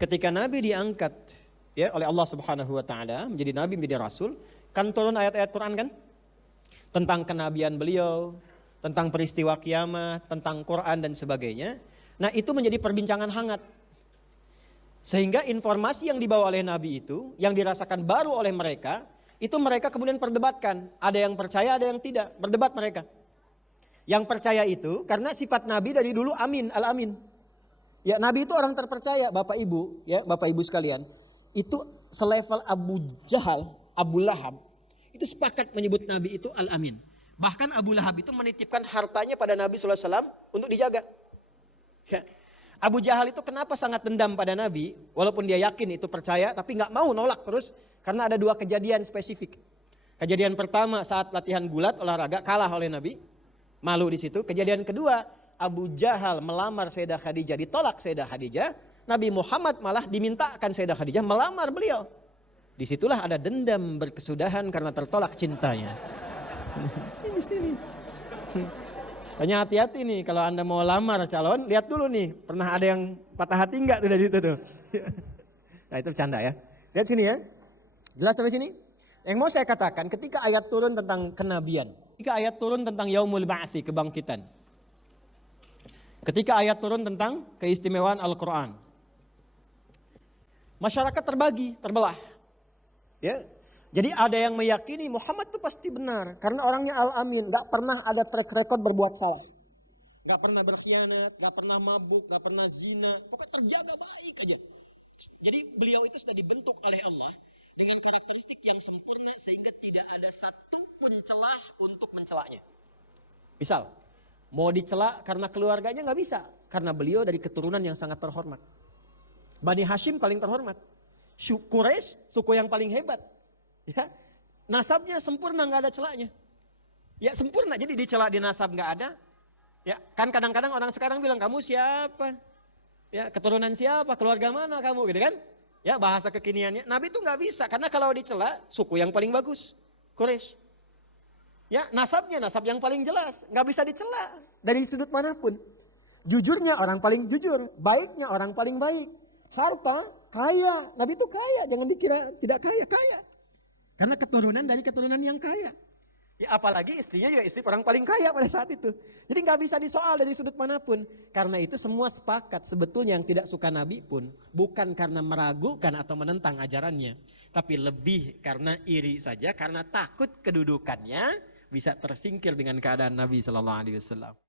ketika Nabi diangkat ya oleh Allah Subhanahu wa taala menjadi nabi, menjadi rasul, kan turun ayat-ayat Quran kan? Tentang kenabian beliau, tentang peristiwa kiamat, tentang Quran dan sebagainya. Nah, itu menjadi perbincangan hangat. Sehingga informasi yang dibawa oleh Nabi itu, yang dirasakan baru oleh mereka, itu mereka kemudian perdebatkan. Ada yang percaya, ada yang tidak. Berdebat mereka. Yang percaya itu karena sifat Nabi dari dulu amin, al-amin. Ya, Nabi itu orang terpercaya, Bapak Ibu, ya, Bapak Ibu sekalian. Itu selevel Abu Jahal, Abu Lahab, itu sepakat menyebut Nabi itu al-amin. Bahkan Abu Lahab itu menitipkan hartanya pada Nabi SAW untuk dijaga. Ya. Abu Jahal itu kenapa sangat dendam pada Nabi, walaupun dia yakin itu percaya, tapi nggak mau, nolak terus, karena ada dua kejadian spesifik. Kejadian pertama saat latihan gulat olahraga kalah oleh Nabi, malu di situ. Kejadian kedua, Abu Jahal melamar Sayyidah Khadijah, ditolak Sayyidah Khadijah. Nabi Muhammad malah dimintakan Sayyidah Khadijah melamar beliau. Disitulah ada dendam berkesudahan karena tertolak cintanya. Ini sini. Hanya hati-hati nih kalau Anda mau lamar calon, lihat dulu nih, pernah ada yang patah hati enggak tuh dari situ tuh. Nah, itu bercanda ya. Lihat sini ya. Jelas sampai sini? Yang mau saya katakan, ketika ayat turun tentang kenabian, ketika ayat turun tentang yaumul ba'tsi, kebangkitan, ketika ayat turun tentang keistimewaan Al-Quran, masyarakat terbagi, terbelah. Ya, jadi ada yang meyakini Muhammad itu pasti benar karena orangnya al-amin, nggak pernah ada track record berbuat salah, nggak pernah berkhianat, nggak pernah mabuk, nggak pernah zina, pokoknya terjaga baik aja. Jadi beliau itu sudah dibentuk oleh Allah dengan karakteristik yang sempurna sehingga tidak ada satupun celah untuk mencelaknya. Misal, mau dicela karena keluarganya nggak bisa, karena beliau dari keturunan yang sangat terhormat. Bani Hashim paling terhormat, Quraisy suku yang paling hebat. Ya, nasabnya sempurna, nggak ada celaknya. Ya sempurna, jadi dicela di nasab nggak ada. Ya kan kadang-kadang orang sekarang bilang kamu siapa? Ya keturunan siapa? Keluarga mana kamu? Gitu kan? Ya bahasa kekiniannya. Nabi itu nggak bisa karena kalau dicela suku yang paling bagus, Quraisy. Ya nasabnya nasab yang paling jelas, nggak bisa dicela dari sudut manapun. Jujurnya orang paling jujur, baiknya orang paling baik. Harta kaya, Nabi itu kaya, jangan dikira tidak kaya, kaya. Karena keturunan dari keturunan yang kaya. Ya apalagi istrinya juga istri orang paling kaya pada saat itu. Jadi nggak bisa disoal dari sudut manapun. Karena itu semua sepakat sebetulnya yang tidak suka Nabi pun bukan karena meragukan atau menentang ajarannya. Tapi lebih karena iri saja, karena takut kedudukannya bisa tersingkir dengan keadaan Nabi SAW.